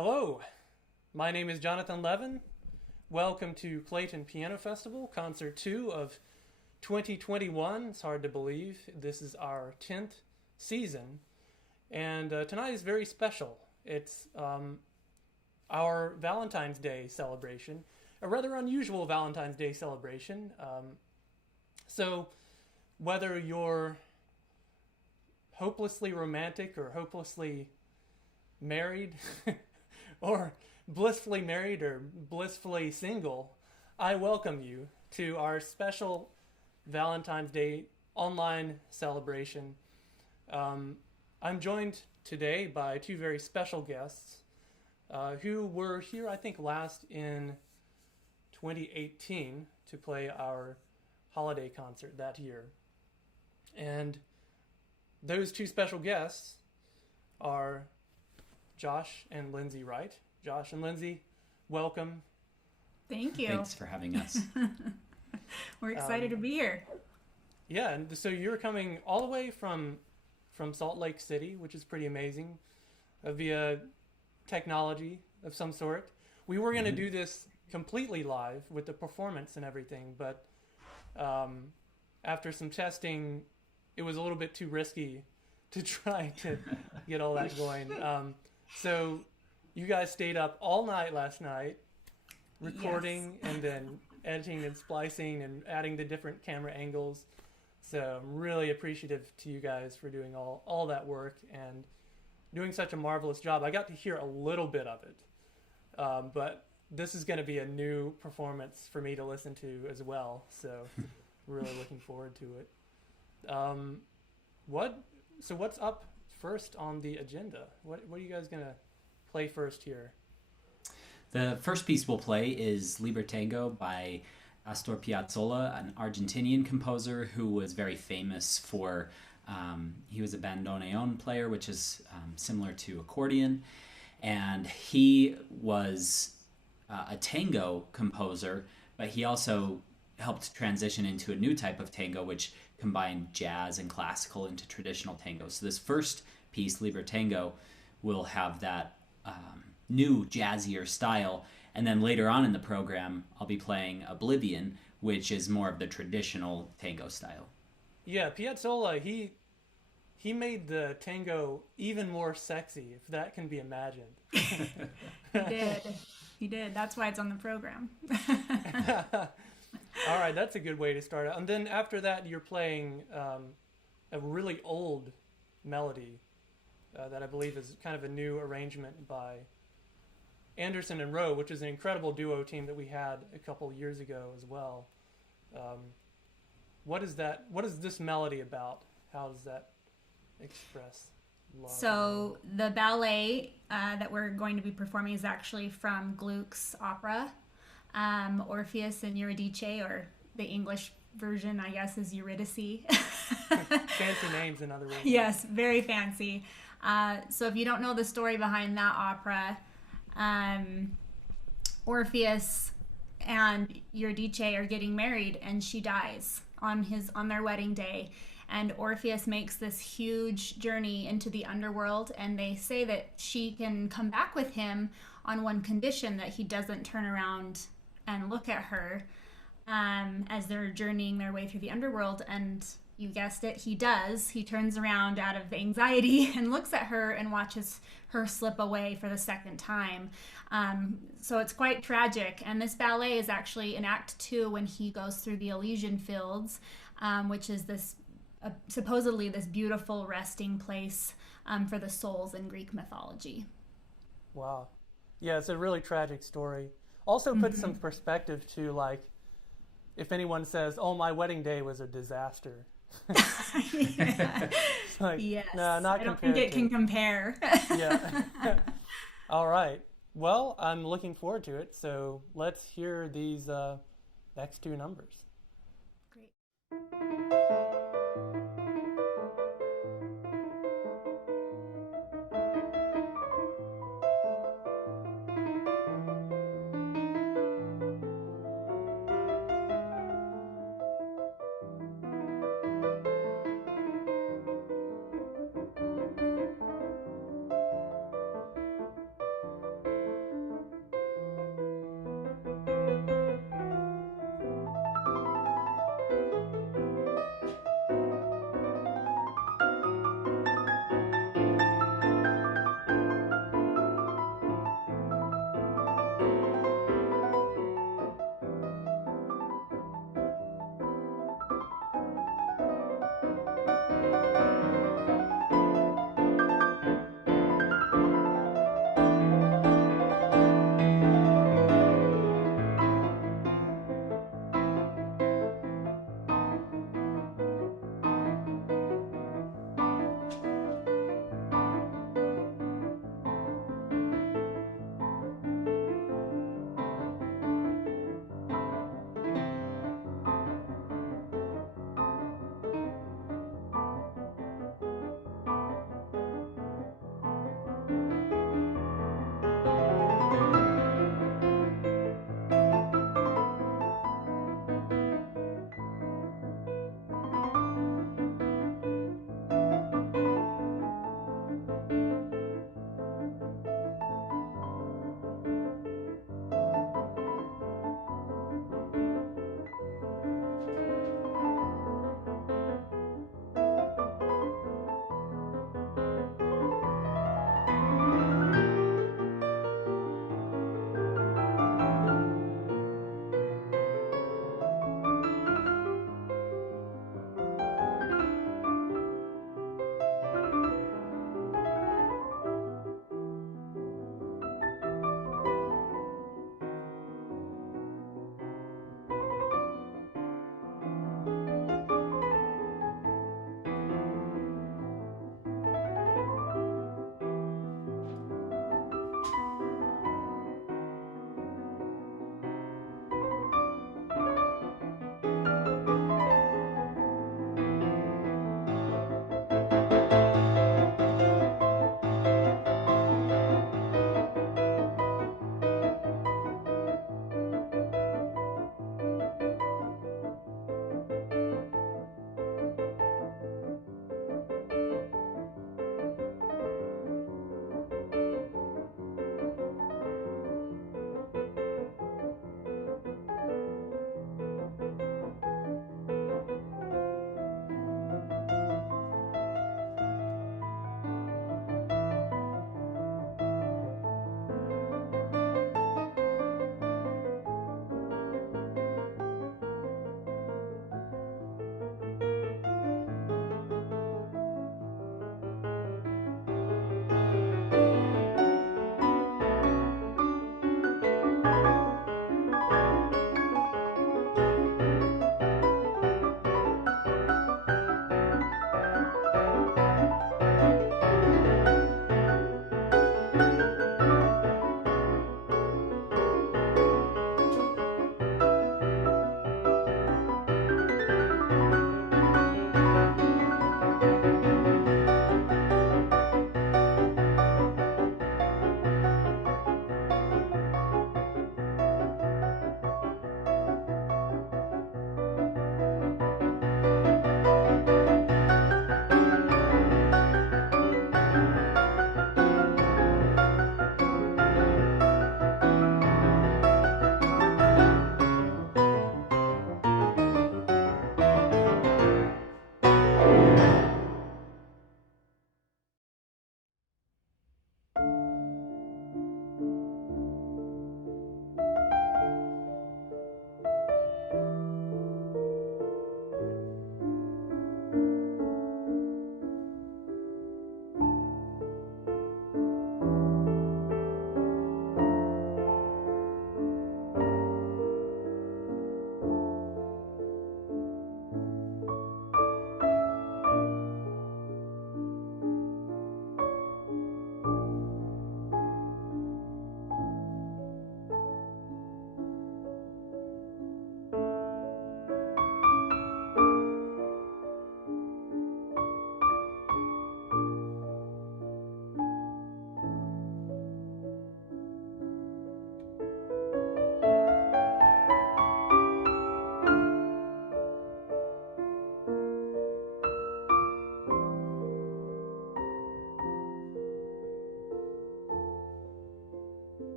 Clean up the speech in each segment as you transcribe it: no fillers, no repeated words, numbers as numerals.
Hello, my name is Jonathan Levin. Welcome to Clayton Piano Festival, Concert 2 of 2021. It's hard to believe. This is our 10th season, and tonight is very special. It's our Valentine's Day celebration, a rather unusual Valentine's Day celebration. So whether you're hopelessly romantic or hopelessly married, or blissfully married or blissfully single, I welcome you to our special Valentine's Day online celebration. I'm joined today by two very special guests who were here, I think, last in 2018 to play our holiday concert that year. And those two special guests are Josh and Lindsay Wright. Josh and Lindsay, welcome. Thank you. Thanks for having us. We're excited to be here. Yeah, and so you're coming all the way from Salt Lake City, which is pretty amazing, via technology of some sort. We were going to do this completely live with the performance and everything, but after some testing, it was a little bit too risky to try to get all that going. So you guys stayed up all night last night, recording and then editing and splicing and adding the different camera angles. So I'm really appreciative to you guys for doing all that work and doing such a marvelous job. I got to hear a little bit of it, but this is going to be a new performance for me to listen to as well. So really looking forward to it. What's up first on the agenda? What are you guys going to play first here? The first piece we'll play is Libertango by Astor Piazzola, an Argentinian composer who was very famous for, he was a bandoneon player, which is similar to accordion, and he was a tango composer, but he also helped transition into a new type of tango, which combined jazz and classical into traditional tango. So this first piece, Libertango, will have that new jazzier style, and then later on in the program I'll be playing Oblivion, which is more of the traditional tango style. Yeah, Piazzola, he made the tango even more sexy, if that can be imagined. He did. That's why it's on the program. All right, that's a good way to start it. And then after that, you're playing a really old melody that I believe is kind of a new arrangement by Anderson and Rowe, which is an incredible duo team that we had a couple years ago as well. What is that? What is this melody about? How does that express love? So the ballet that we're going to be performing is actually from Gluck's opera, Orpheus and Eurydice, or the English version, I guess, is Eurydice. Fancy names, in other words. Yes, very fancy. So if you don't know the story behind that opera, Orpheus and Eurydice are getting married, and she dies on their wedding day. And Orpheus makes this huge journey into the underworld, and they say that she can come back with him on one condition, that he doesn't turn around and look at her as they're journeying their way through the underworld. And you guessed it, he does. He turns around out of anxiety and looks at her and watches her slip away for the second time. So it's quite tragic. And this ballet is actually in Act 2 when he goes through the Elysian Fields, which is this supposedly this beautiful resting place for the souls in Greek mythology. Wow. Yeah, it's a really tragic story. Also puts some perspective to, like, if anyone says, "Oh, my wedding day was a disaster." Like, yes. No, not I don't think it can compare. Yeah. All right. Well, I'm looking forward to it. So let's hear these next two numbers. Great.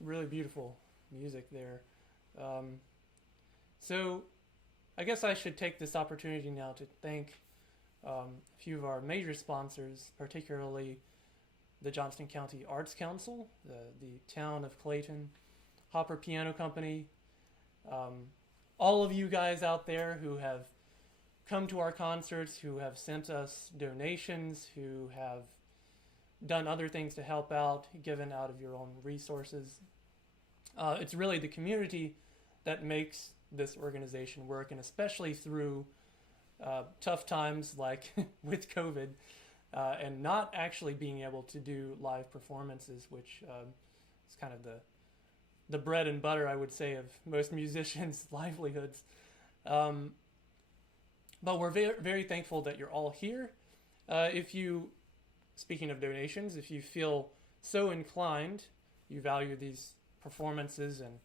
really beautiful music there. So I guess I should take this opportunity now to thank a few of our major sponsors, particularly the Johnston County Arts Council, the town of Clayton, Hopper Piano Company, all of you guys out there who have come to our concerts, who have sent us donations, who have done other things to help out, given out of your own resources. It's really the community that makes this organization work, and especially through tough times like with COVID and not actually being able to do live performances, which is kind of the bread and butter, I would say, of most musicians' livelihoods. But we're very, very thankful that you're all here. Speaking of donations, if you feel so inclined, you value these performances and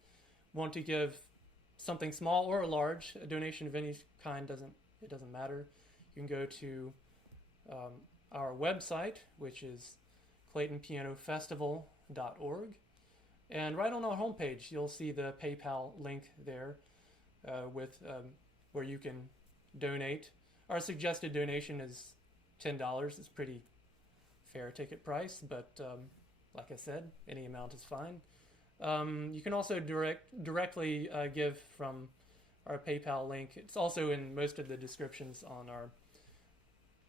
want to give something small or large, a donation of any kind doesn't matter. You can go to our website, which is claytonpianofestival.org, and right on our homepage you'll see the PayPal link there with where you can donate. Our suggested donation is $10. It's pretty fair ticket price, but like I said, any amount is fine. You can also directly give from our PayPal link. It's also in most of the descriptions on our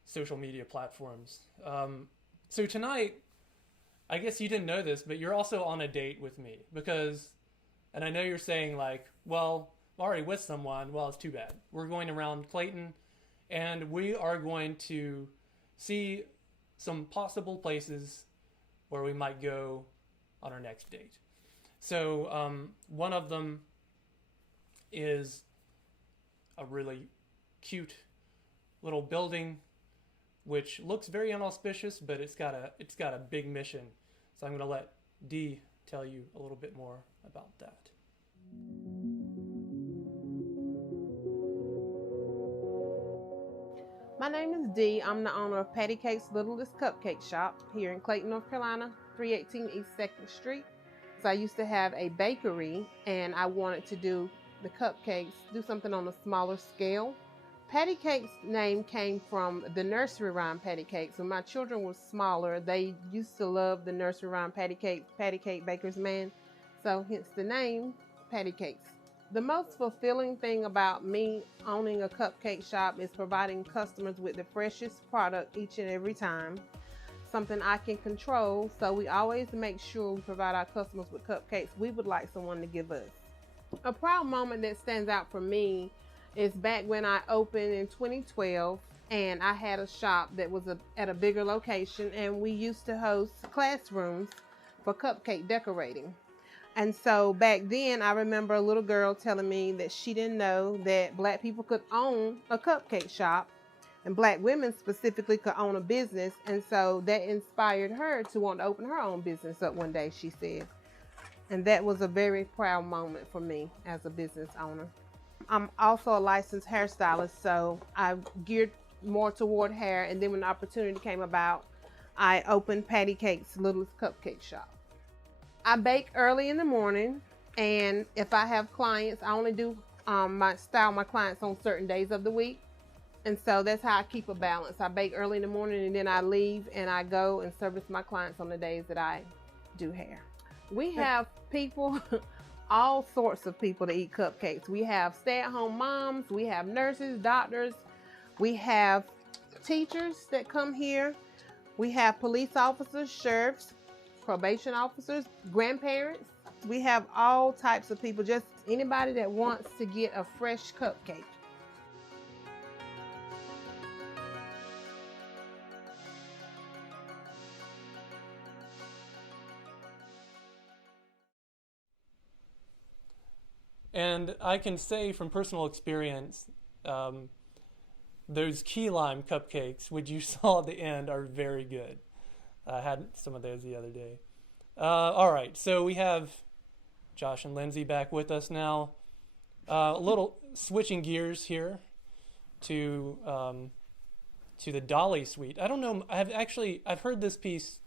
social media platforms. So tonight, I guess you didn't know this, but you're also on a date with me because, and I know you're saying like, well, I'm already with someone. Well, it's too bad. We're going around Clayton, and we are going to see some possible places where we might go on our next date. So one of them is a really cute little building, which looks very inauspicious, but it's got a big mission. So I'm going to let Dee tell you a little bit more about that. My name is Dee. I'm the owner of Patty Cake's Littlest Cupcake Shop here in Clayton, North Carolina, 318 East 2nd Street. So I used to have a bakery, and I wanted to do the cupcakes, do something on a smaller scale. Patty Cake's name came from the nursery rhyme Patty Cakes. When my children were smaller, they used to love the nursery rhyme Patty Cake Baker's Man. So hence the name, Patty Cakes. The most fulfilling thing about me owning a cupcake shop is providing customers with the freshest product each and every time. Something I can control, so we always make sure we provide our customers with cupcakes we would like someone to give us. A proud moment that stands out for me is back when I opened in 2012, and I had a shop that was at a bigger location, and we used to host classrooms for cupcake decorating. And so back then, I remember a little girl telling me that she didn't know that Black people could own a cupcake shop, and Black women specifically could own a business. And so that inspired her to want to open her own business up one day, she said. And that was a very proud moment for me as a business owner. I'm also a licensed hairstylist, so I geared more toward hair. And then when the opportunity came about, I opened Patty Cake's Littlest Cupcake Shop. I bake early in the morning, and if I have clients, I only do my clients on certain days of the week. And so that's how I keep a balance. I bake early in the morning, and then I leave and I go and service my clients on the days that I do hair. We have people, all sorts of people to eat cupcakes. We have stay-at-home moms, we have nurses, doctors, we have teachers that come here, we have police officers, sheriffs, probation officers, grandparents. We have all types of people, just anybody that wants to get a fresh cupcake. And I can say from personal experience, those key lime cupcakes, which you saw at the end, are very good. I had some of those the other day. All right, so we have Josh and Lindsay back with us now. A little switching gears here to the Dolly suite. I don't know. I've heard this piece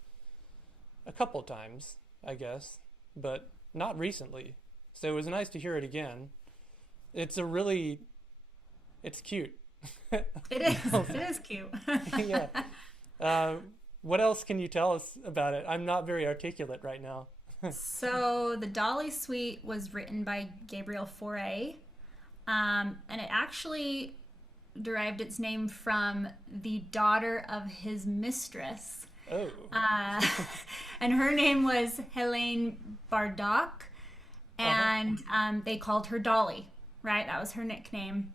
a couple times, I guess, but not recently, so it was nice to hear it again. It's cute. It is. It is cute. Yeah. What else can you tell us about it? I'm not very articulate right now. So the Dolly Suite was written by Gabriel Fauré, and it actually derived its name from the daughter of his mistress. Oh. And her name was Helene Bardock, and they called her Dolly, right? That was her nickname.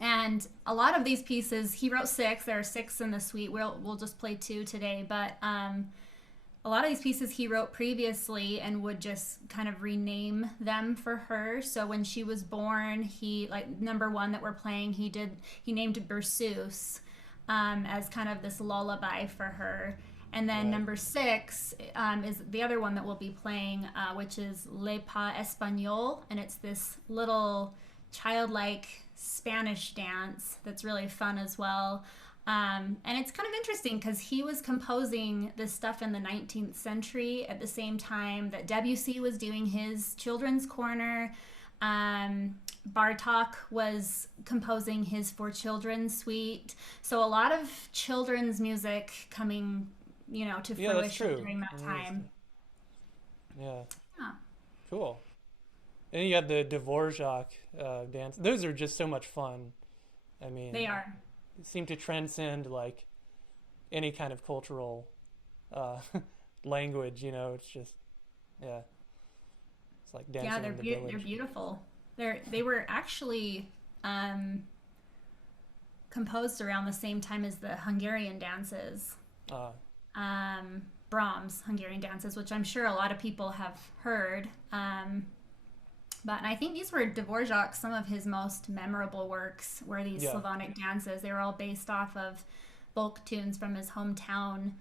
And a lot of these pieces, he wrote 6. There are 6 in the suite. We'll just play 2 today, but a lot of these pieces he wrote previously and would just kind of rename them for her. So when she was born, he, like number 1 that we're playing, he named Berceuse as kind of this lullaby for her. And then number 6 is the other one that we'll be playing, which is Le Pas Espagnol, and it's this little childlike Spanish dance that's really fun as well. And it's kind of interesting because he was composing this stuff in the 19th century at the same time that Debussy was doing his children's corner. Bartók was composing his For Children suite. So a lot of children's music coming, to fruition during that time. Yeah. Cool. And you got the Dvorak dance. Those are just so much fun. I mean, they are. Seem to transcend like any kind of cultural language. It's just, it's like dancing in the village. They're beautiful. They were actually composed around the same time as the Hungarian dances. Brahms Hungarian dances, which I'm sure a lot of people have heard. But I think these were Dvorak, some of his most memorable works were these Slavonic dances. They were all based off of folk tunes from his hometown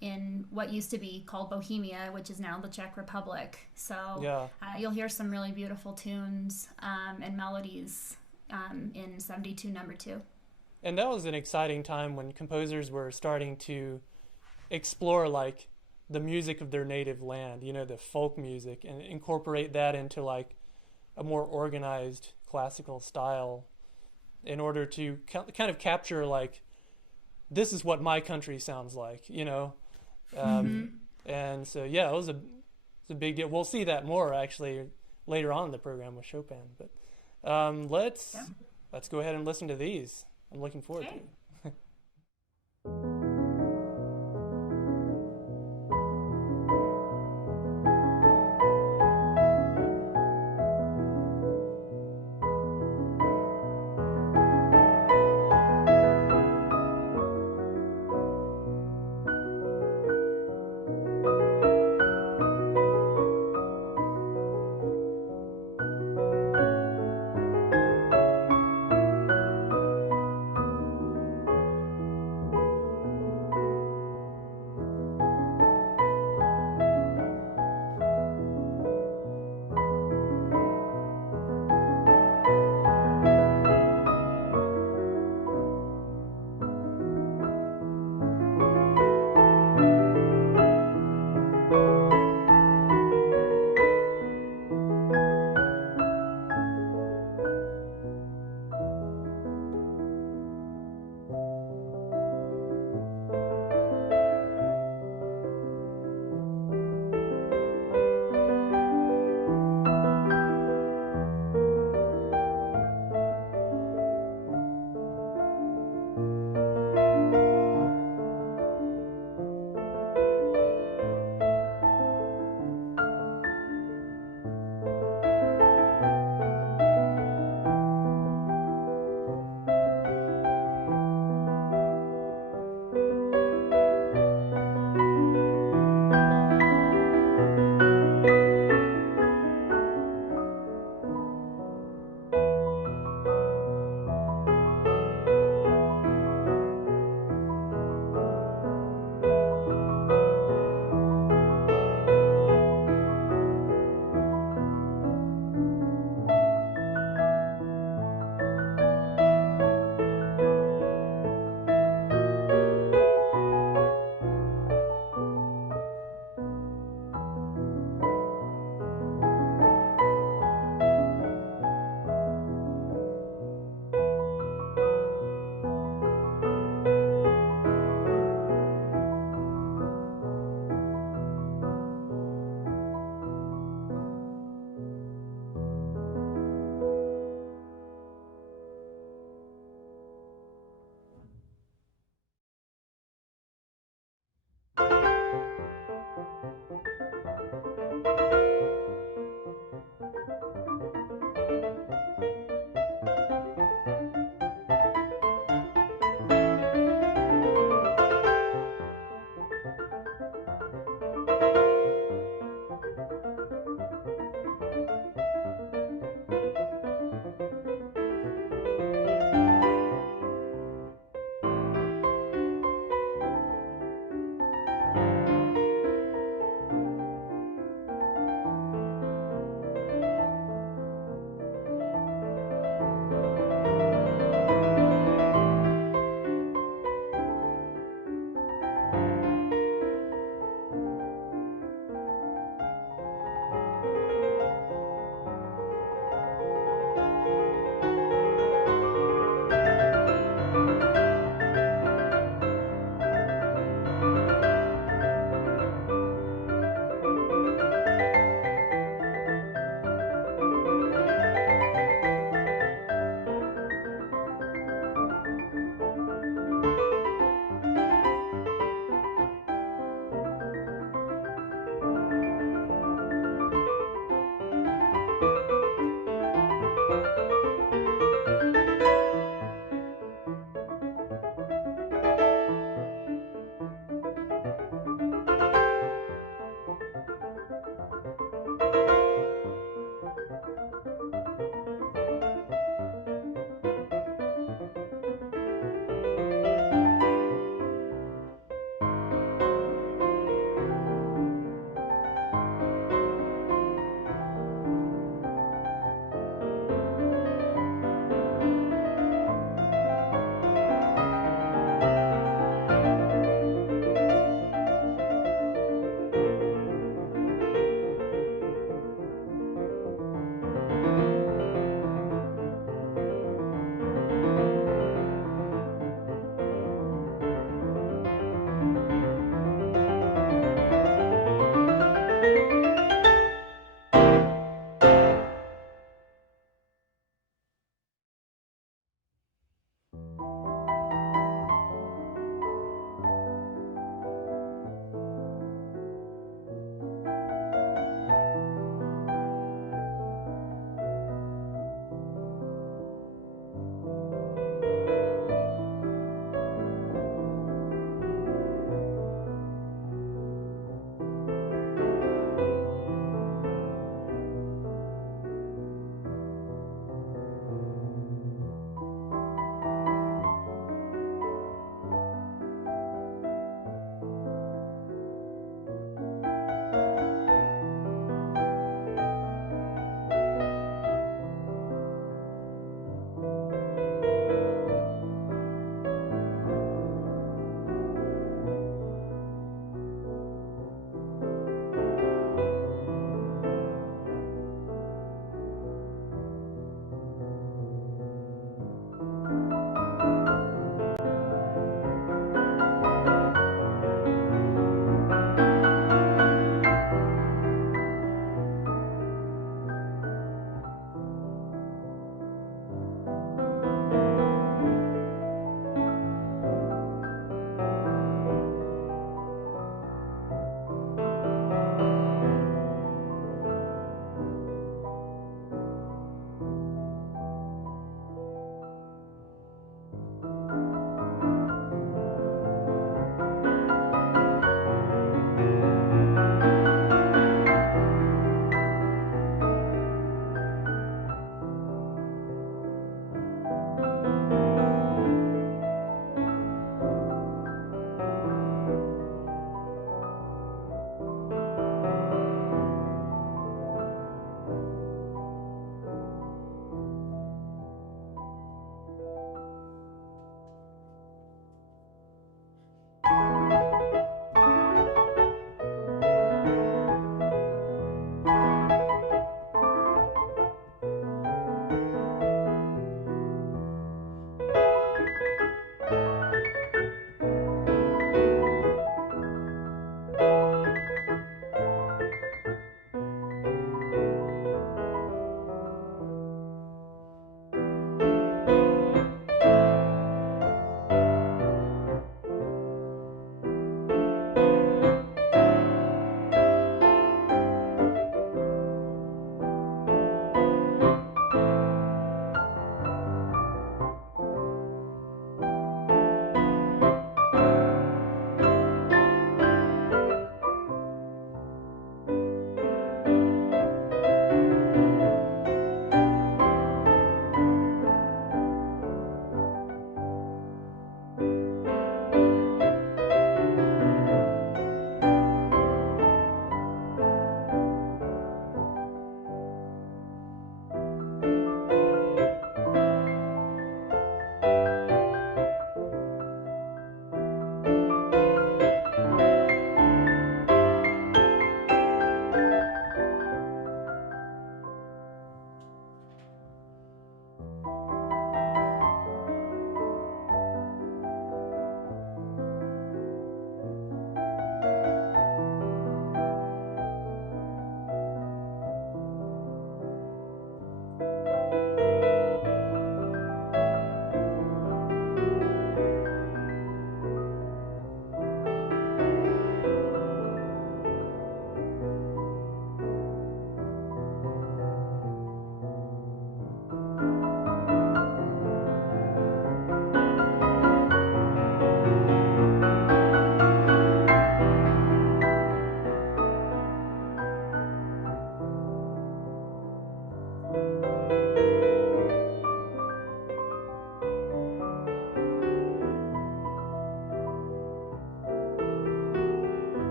in what used to be called Bohemia, which is now the Czech Republic. So you'll hear some really beautiful tunes and melodies in 72 number 2. And that was an exciting time when composers were starting to explore like the music of their native land, the folk music, and incorporate that into like a more organized classical style in order to kind of capture like, this is what my country sounds like, And so, it was a big deal. We'll see that more actually later on in the program with Chopin, but let's go ahead and listen to these. I'm looking forward to it.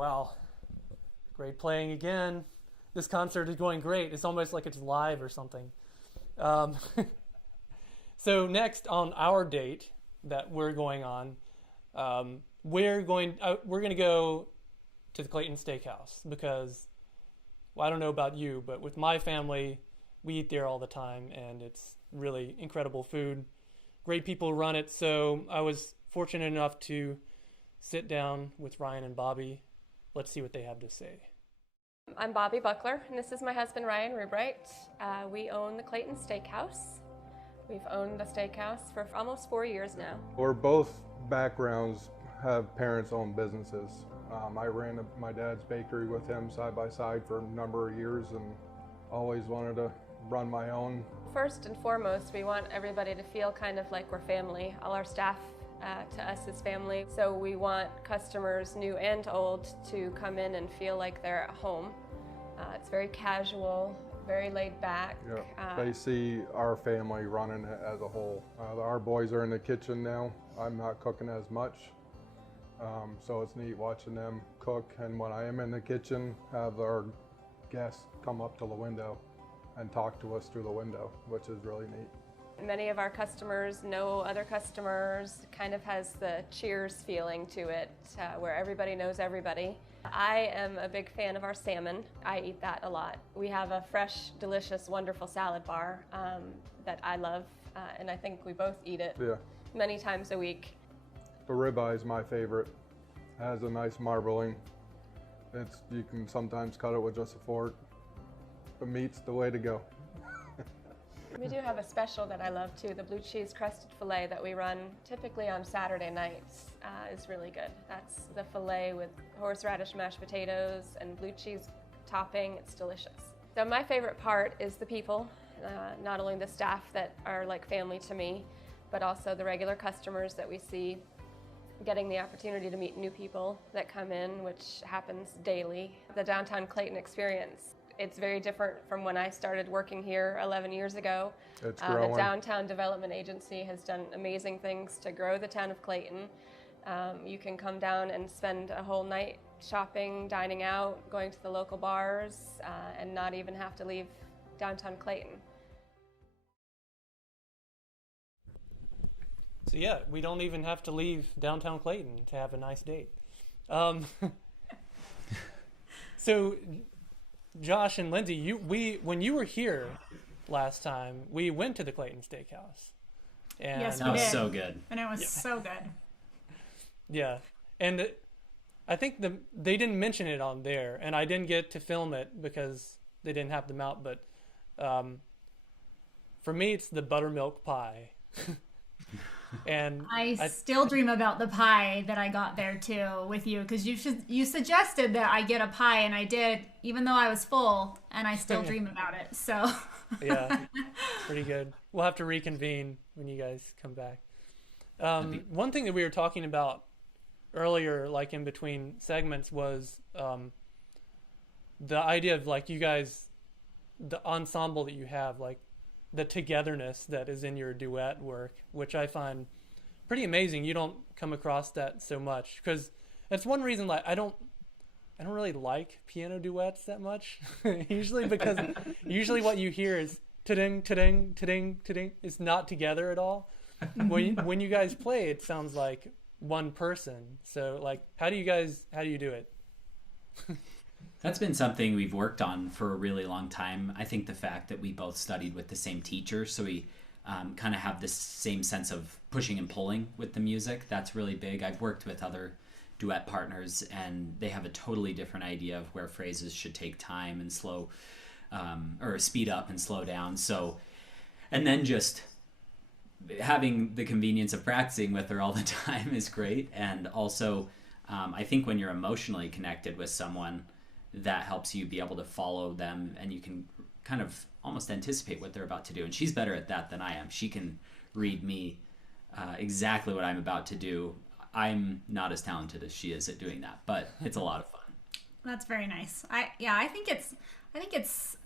Wow. Great playing again. This concert is going great. It's almost like it's live or something. So next on our date that we're going on, we're going to go to the Clayton Steakhouse because, well, I don't know about you, but with my family, we eat there all the time, and it's really incredible food. Great people run it, so I was fortunate enough to sit down with Ryan and Bobby. Let's see what they have to say. I'm Bobby Buckler, and this is my husband, Ryan Rubright. We own the Clayton Steakhouse. We've owned the steakhouse for almost 4 years now. We're both backgrounds have parents-owned businesses. I ran my dad's bakery with him side by side for a number of years and always wanted to run my own. First and foremost, we want everybody to feel kind of like we're family. All our staff to us is family. So we want customers, new and old, to come in and feel like they're at home. It's very casual, very laid back. Yeah, they see our family running it as a whole. Our boys are in the kitchen now. I'm not cooking as much. So it's neat watching them cook, and when I am in the kitchen, have our guests come up to the window and talk to us through the window, which is really neat. Many of our customers know other customers, kind of has the Cheers feeling to it, where everybody knows everybody. I am a big fan of our salmon. I eat that a lot. We have a fresh, delicious, wonderful salad bar that I love, and I think we both eat it many times a week. The ribeye is my favorite. It has a nice marbling. You can sometimes cut it with just a fork. The meat's the way to go. We do have a special that I love too, the blue cheese crusted filet that we run typically on Saturday nights is really good. That's the filet with horseradish mashed potatoes and blue cheese topping. It's delicious. So my favorite part is the people, not only the staff that are like family to me, but also the regular customers that we see, getting the opportunity to meet new people that come in, which happens daily. The downtown Clayton experience. It's very different from when I started working here 11 years ago. It's growing. The Downtown Development Agency has done amazing things to grow the town of Clayton. You can come down and spend a whole night shopping, dining out, going to the local bars, and not even have to leave downtown Clayton. So yeah, we don't even have to leave downtown Clayton to have a nice date. So Josh and Lindsay, when you were here last time, we went to the Clayton Steakhouse. And Yes, we That was did. so good. And it was so good. yeah, and I think they didn't mention it on there, and I didn't get to film it because they didn't have them out. But for me, it's the buttermilk pie. And I still dream about the pie that I got there too with you, because you suggested that I get a pie, and I did, even though I was full, and I still dream about it. So yeah, pretty good. We'll have to reconvene when you guys come back. One thing that we were talking about earlier, like in between segments, was the idea of like you guys, the ensemble that you have, like the togetherness that is in your duet work, which I find pretty amazing. You don't come across that so much, because that's one reason like I don't really like piano duets that much. Usually because what you hear is ta-ding, ta-ding, ta-ding, ta-ding. It's not together at all. When you guys play, it sounds like one person. So like, how do you do it? That's been something we've worked on for a really long time. I think the fact that we both studied with the same teacher, so we kind of have this same sense of pushing and pulling with the music, that's really big. I've worked with other duet partners, and they have a totally different idea of where phrases should take time and slow, or speed up and slow down. So, and then just having the convenience of practicing with her all the time is great. And also, I think when you're emotionally connected with someone, that helps you be able to follow them, and you can kind of almost anticipate what they're about to do. And she's better at that than I am. She can read me exactly what I'm about to do. I'm not as talented as she is at doing that, but it's a lot of fun. That's very nice. I think it's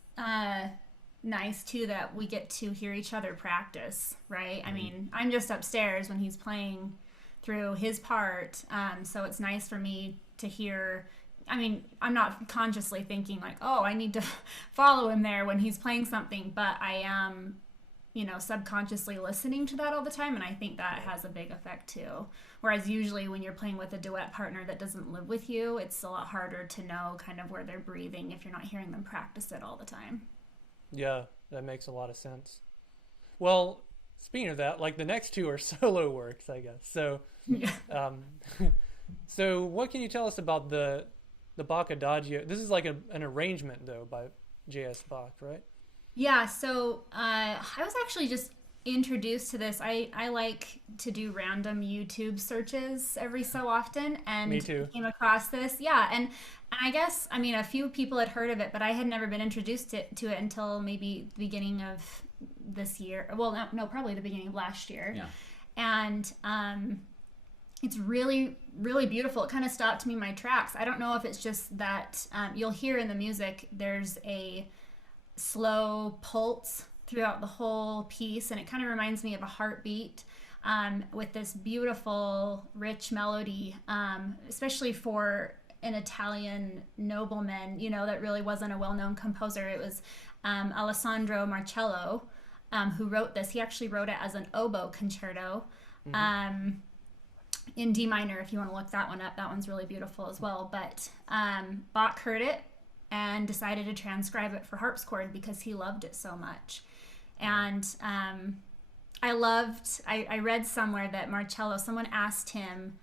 nice too that we get to hear each other practice, right? I mean, I'm just upstairs when he's playing through his part, so it's nice for me to hear I mean, I'm not consciously thinking like, oh, I need to follow him there when he's playing something, but I am, subconsciously listening to that all the time, and I think that has a big effect too. Whereas usually when you're playing with a duet partner that doesn't live with you, it's a lot harder to know kind of where they're breathing if you're not hearing them practice it all the time. Yeah, that makes a lot of sense. Well, speaking of that, like the next two are solo works, I guess. So, so what can you tell us about the Bach Adagio? This is like an arrangement though by J.S. Bach, right? Yeah, so I was actually just introduced to this. I like to do random YouTube searches every so often, and Me too. came across this. Yeah, and I guess, I mean, a few people had heard of it, but I had never been introduced to it until maybe the beginning of this year. Well, no, probably the beginning of last year. Yeah. And it's really, really beautiful. It kind of stopped me in my tracks. I don't know if it's just that you'll hear in the music there's a slow pulse throughout the whole piece, and it kind of reminds me of a heartbeat with this beautiful, rich melody, especially for an Italian nobleman, that really wasn't a well-known composer. It was Alessandro Marcello who wrote this. He actually wrote it as an oboe concerto in D minor, if you want to look that one up. That one's really beautiful as well. But Bach heard it and decided to transcribe it for harpsichord because he loved it so much. And I read somewhere that Marcello, someone asked him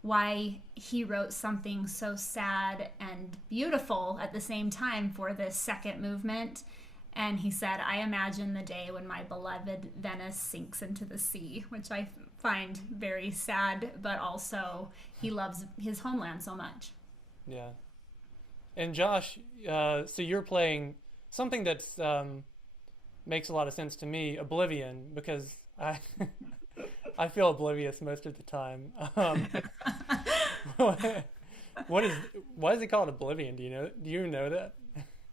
why he wrote something so sad and beautiful at the same time for this second movement. And he said, I imagine the day when my beloved Venice sinks into the sea, which I find very sad, but also he loves his homeland so much. Yeah. And Josh, so you're playing something that's makes a lot of sense to me, Oblivion, because I feel oblivious most of the time. Why is it called Oblivion? Do you know that?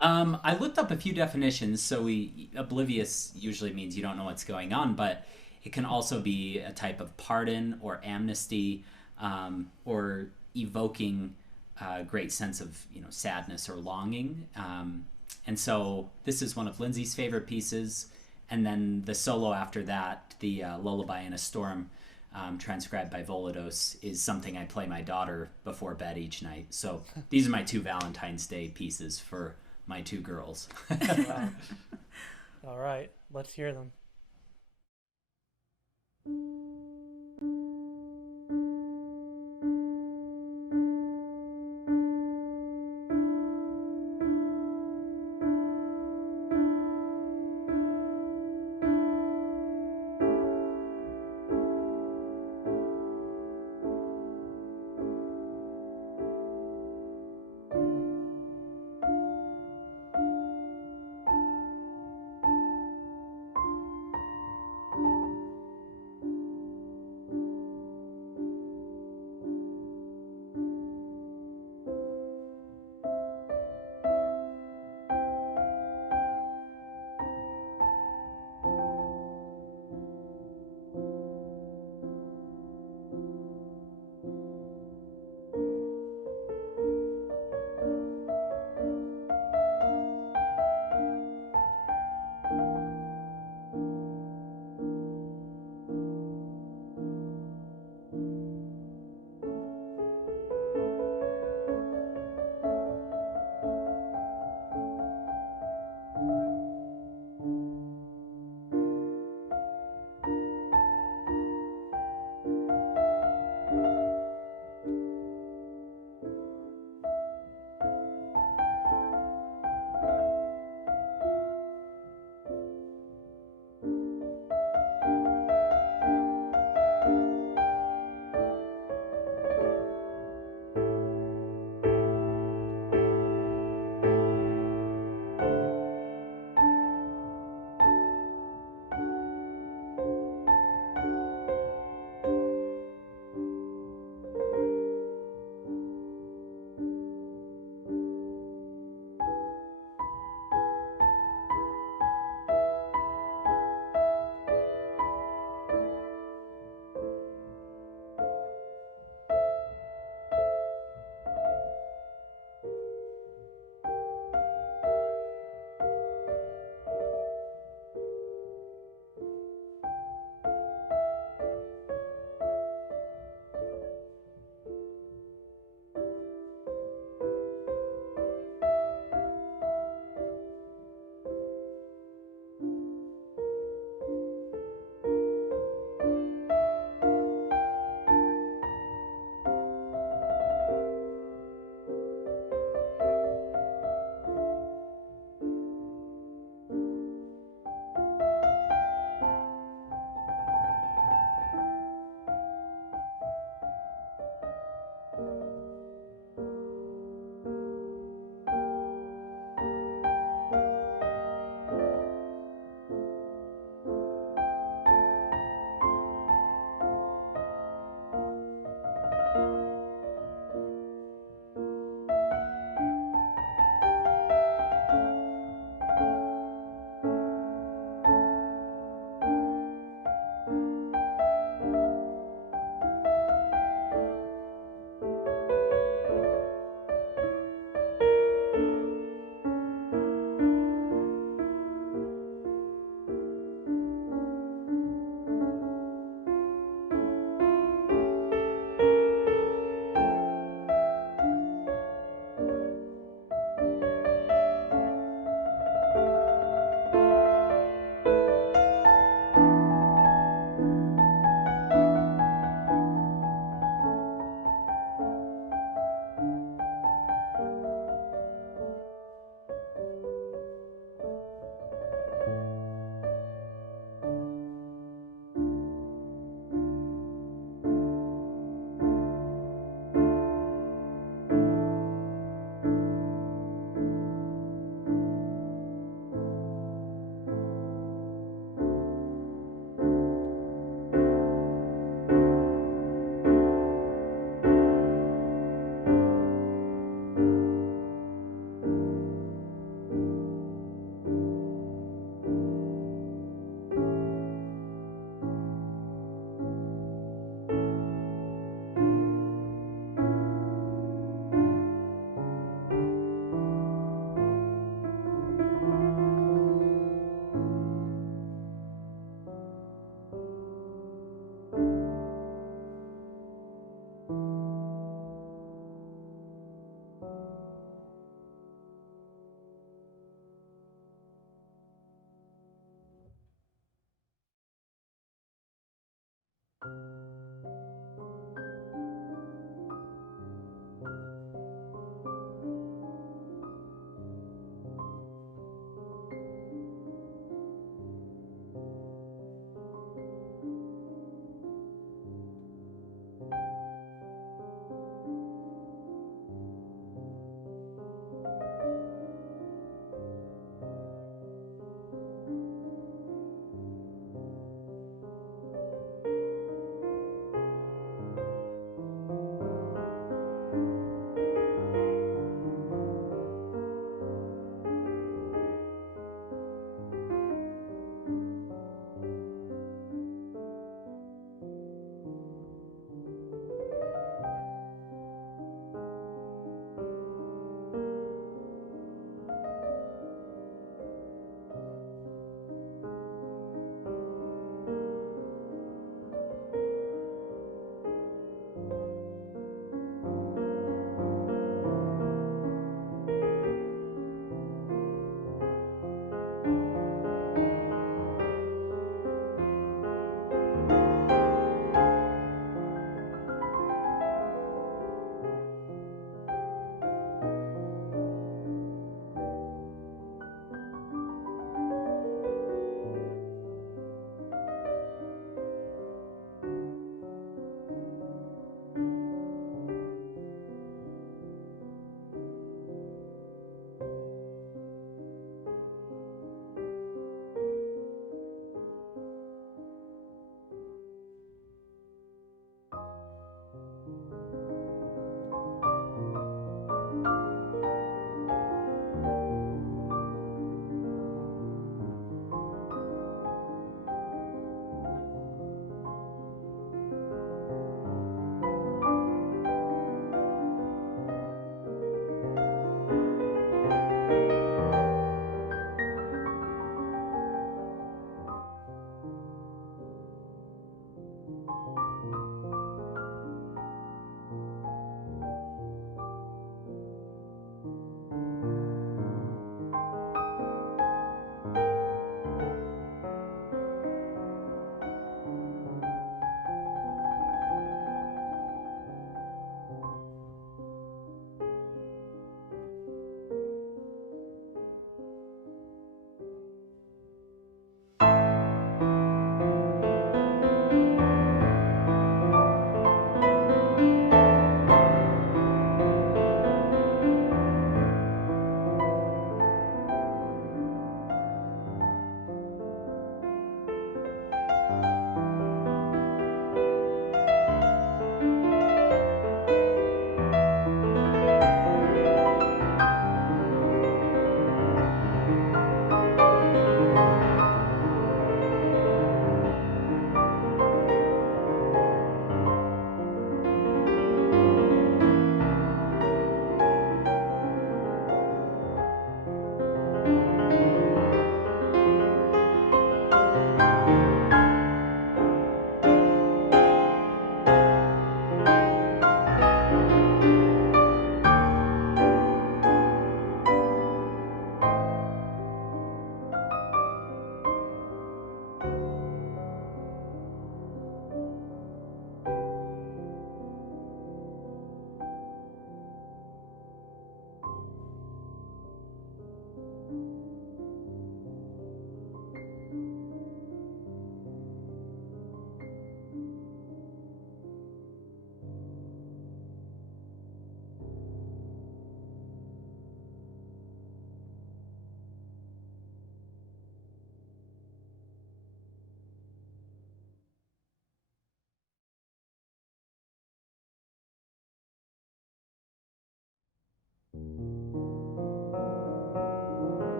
I looked up a few definitions. So oblivious usually means you don't know what's going on, but it can also be a type of pardon or amnesty, or evoking a great sense of sadness or longing. And so this is one of Lindsay's favorite pieces. And then the solo after that, the Lullaby in a Storm, transcribed by Volados, is something I play my daughter before bed each night. So these are my two Valentine's Day pieces for my two girls. Wow. All right, let's hear them.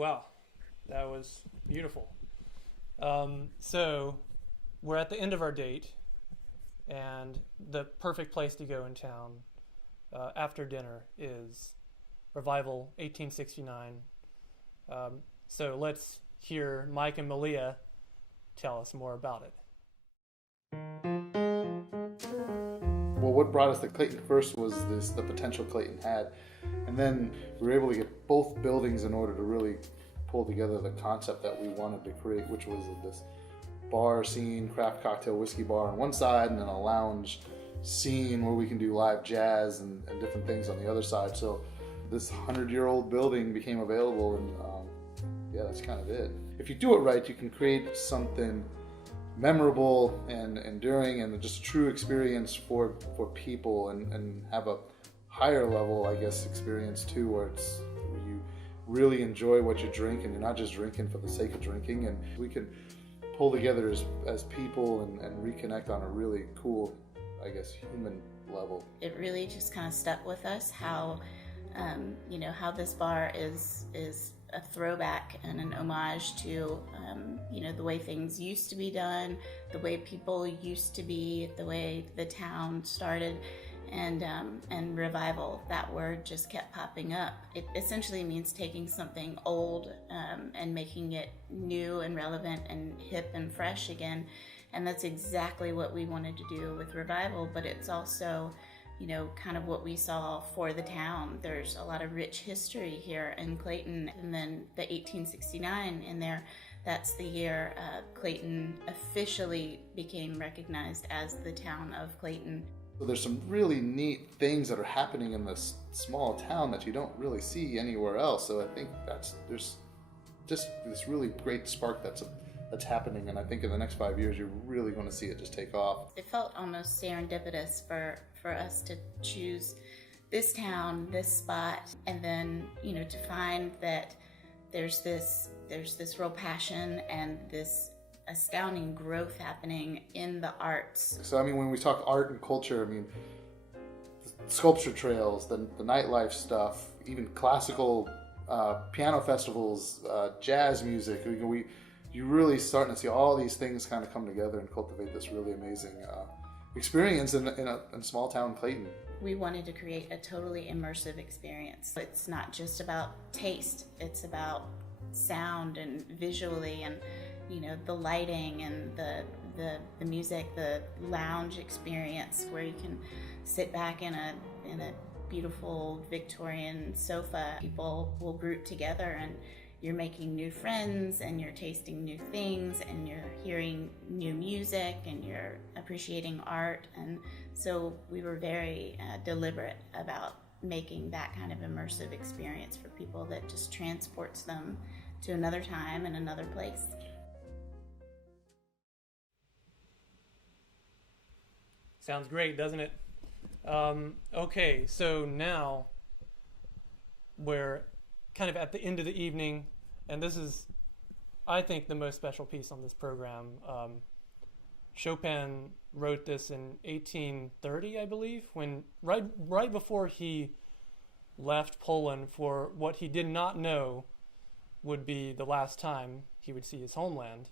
Wow, that was beautiful. So we're at the end of our date, and the perfect place to go in town after dinner is Revival 1869. So let's hear Mike and Malia tell us more about it. Well, what brought us to Clayton first was the potential Clayton had, and then we were able to get both buildings in order to really pull together the concept that we wanted to create, which was this bar scene, craft cocktail whiskey bar on one side, and then a lounge scene where we can do live jazz and different things on the other side. So this 100-year-old building became available, and yeah, that's kind of it. If you do it right, you can create something memorable and enduring and just a true experience for people, and have a higher level, I guess, experience too, where you really enjoy what you drink and you're not just drinking for the sake of drinking, and we can pull together as people and reconnect on a really cool, I guess, human level. It really just kind of stuck with us how how this bar is a throwback and an homage to the way things used to be done, the way people used to be, the way the town started, and revival. That word just kept popping up. It essentially means taking something old and making it new and relevant and hip and fresh again, and that's exactly what we wanted to do with revival. But it's also kind of what we saw for the town. There's a lot of rich history here in Clayton, and then the 1869 in there, that's the year Clayton officially became recognized as the town of Clayton. So there's some really neat things that are happening in this small town that you don't really see anywhere else. So I think there's just this really great spark that's happening, and I think in the next 5 years you're really going to see it just take off. It felt almost serendipitous for us to choose this town, this spot, and then to find that there's this real passion and this astounding growth happening in the arts. So I mean, when we talk art and culture, I mean, sculpture trails, the nightlife stuff, even classical piano festivals, jazz music, you're really starting to see all these things kind of come together and cultivate this really amazing experience in a small town Clayton. We wanted to create a totally immersive experience. It's not just about taste, it's about sound and visually, and the lighting and the music, the lounge experience where you can sit back in a beautiful Victorian sofa. People will group together and you're making new friends and you're tasting new things and you're hearing new music and you're appreciating art. And so we were very deliberate about making that kind of immersive experience for people that just transports them to another time and another place. Sounds great, doesn't it? Okay, so now we're kind of at the end of the evening, and this is, I think, the most special piece on this program. Chopin wrote this in 1830, I believe, when right before he left Poland for what he did not know would be the last time he would see his homeland.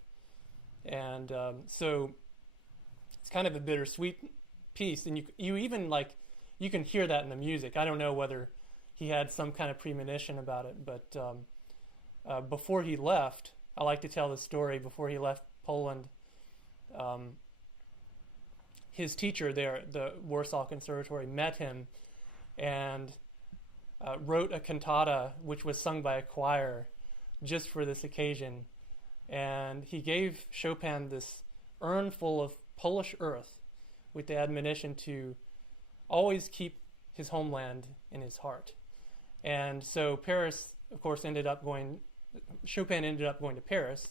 And so it's kind of a bittersweet piece, and you even you can hear that in the music. I don't know whether he had some kind of premonition about it, but before he left, I like to tell the story. Before he left Poland, his teacher there at the Warsaw Conservatory met him and wrote a cantata which was sung by a choir just for this occasion. And he gave Chopin this urn full of Polish earth with the admonition to always keep his homeland in his heart. And so Paris, of course, Chopin ended up going to Paris,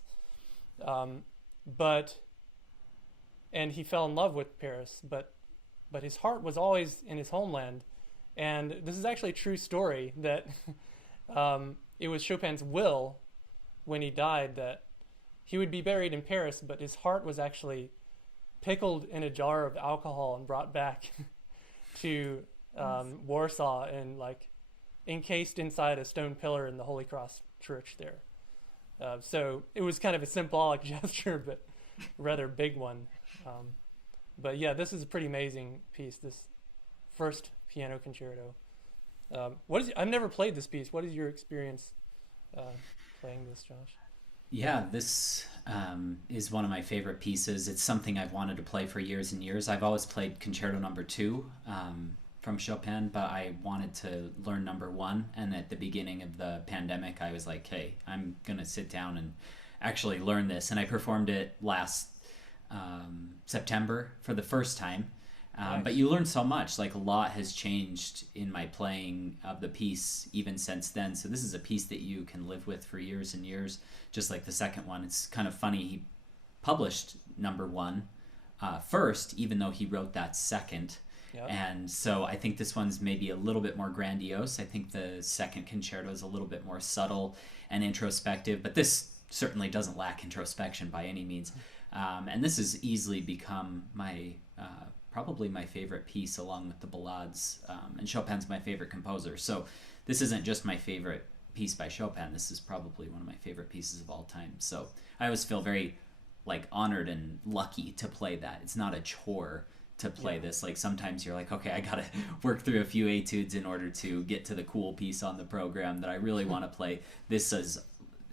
and he fell in love with Paris, but his heart was always in his homeland. And this is actually a true story that it was Chopin's will when he died that he would be buried in Paris, but his heart was actually pickled in a jar of alcohol and brought back to Warsaw and encased inside a stone pillar in the Holy Cross Church there. So it was kind of a symbolic gesture, but rather big one. But yeah, this is a pretty amazing piece, this first piano concerto. I've never played this piece. What is your experience playing this, Josh? Yeah, this is one of my favorite pieces. It's something I've wanted to play for years and years. I've always played Concerto Number 2 from Chopin, but I wanted to learn Number 1. And at the beginning of the pandemic, I was like, hey, I'm going to sit down and actually learn this. And I performed it last September for the first time. Nice. But you learn so much. Like, a lot has changed in my playing of the piece even since then. So this is a piece that you can live with for years and years, just like the second one. It's kind of funny. He published Number 1 first, even though he wrote that second. Yep. And so I think this one's maybe a little bit more grandiose. I think the second concerto is a little bit more subtle and introspective, but this certainly doesn't lack introspection by any means. And this has easily become my probably my favorite piece, along with the ballades. And Chopin's my favorite composer. So this isn't just my favorite piece by Chopin. This is probably one of my favorite pieces of all time. So I always feel very honored and lucky to play that. It's not a chore to play this. Like, sometimes you're like, okay, I gotta work through a few etudes in order to get to the cool piece on the program that I really want to play. This is,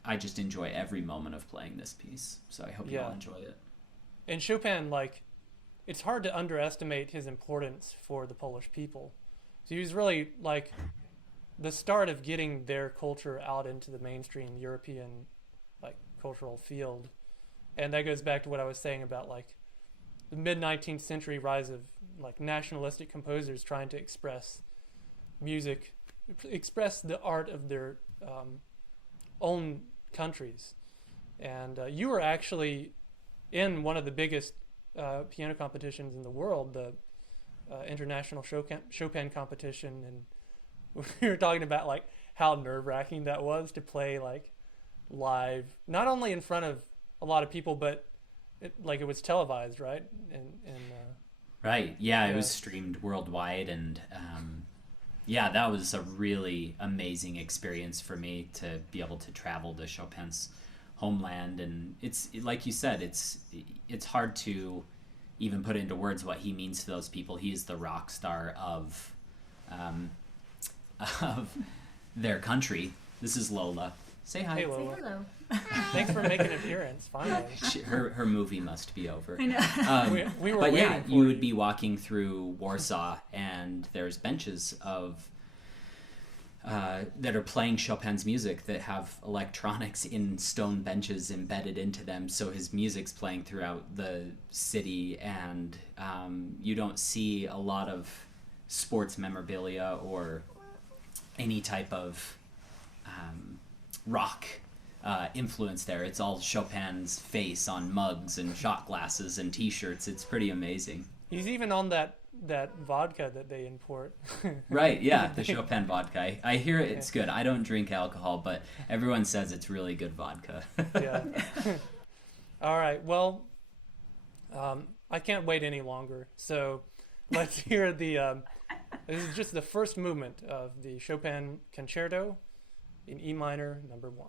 I just enjoy every moment of playing this piece. So I hope you all enjoy it. And Chopin, it's hard to underestimate his importance for the Polish people. So he was really the start of getting their culture out into the mainstream European cultural field. And that goes back to what I was saying about the mid-19th century rise of nationalistic composers trying to express music, express the art of their own countries. And you were actually in one of the biggest piano competitions in the world, the international Chopin competition, and we were talking about how nerve-wracking that was to play live, not only in front of a lot of people, but it was televised, right? Right, yeah, it was streamed worldwide, and that was a really amazing experience for me to be able to travel to Chopin's homeland. And it's like you said, it's hard to even put into words what he means to those people. He is the rock star of their country. This is Lola. Say hi. Hey, Lola. Say hello. Thanks for making an appearance, finally. Her movie must be over. I know. We were but waiting yeah, for you would be walking through Warsaw, and there's benches of that are playing Chopin's music that have electronics in stone benches embedded into them, so his music's playing throughout the city. And you don't see a lot of sports memorabilia or any type of rock influence there. It's all Chopin's face on mugs and shot glasses and t-shirts. It's pretty amazing. He's even on that vodka that they import. Right, yeah, the Chopin vodka. I hear it's good. I don't drink alcohol, but everyone says it's really good vodka. Yeah. All right, well, I can't wait any longer. So let's hear this is just the first movement of the Chopin Concerto in E minor, number 1.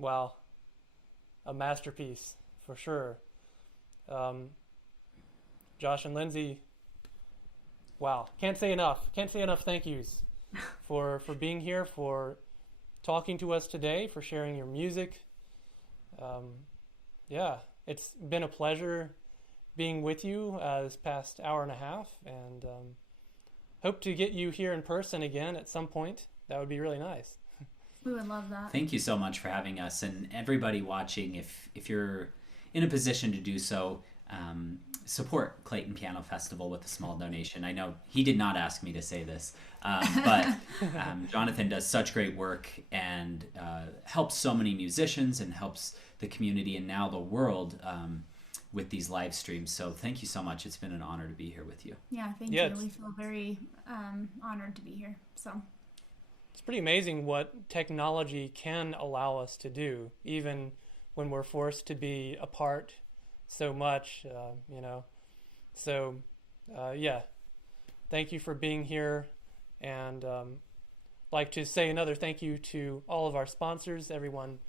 wow, a masterpiece for sure. Josh and Lindsay, wow, can't say enough thank yous for being here, for talking to us today, for sharing your music. Yeah, it's been a pleasure being with you this past hour and a half, and hope to get you here in person again at some point. That would be really nice. We would love that. Thank you so much for having us, and everybody watching, if you're in a position to do so, support Clayton Piano Festival with a small donation. I know he did not ask me to say this, but Jonathan does such great work and helps so many musicians and helps the community and now the world with these live streams. So thank you so much. It's been an honor to be here with you. Yeah, thank you. We feel very honored to be here. So it's pretty amazing what technology can allow us to do, even when we're forced to be apart so much, you know. So, yeah, thank you for being here, and like to say another thank you to all of our sponsors, everyone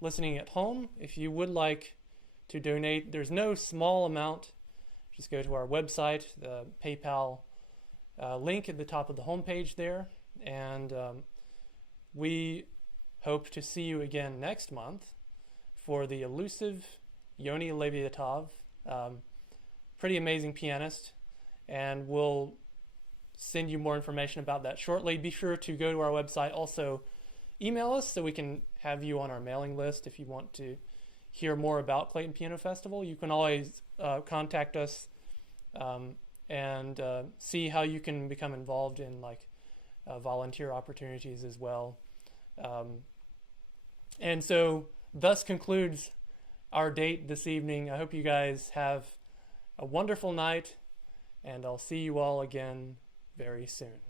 listening at home. If you would like to donate, there's no small amount. Just go to our website, the PayPal link at the top of the homepage there, and we hope to see you again next month for the elusive Yoni Leviatov, pretty amazing pianist, and we'll send you more information about that shortly. Be sure to go to our website. Also, email us so we can have you on our mailing list if you want to hear more about Clayton Piano Festival. You can always contact us and see how you can become involved in like volunteer opportunities as well. And so thus concludes our date this evening. I hope you guys have a wonderful night, and I'll see you all again very soon.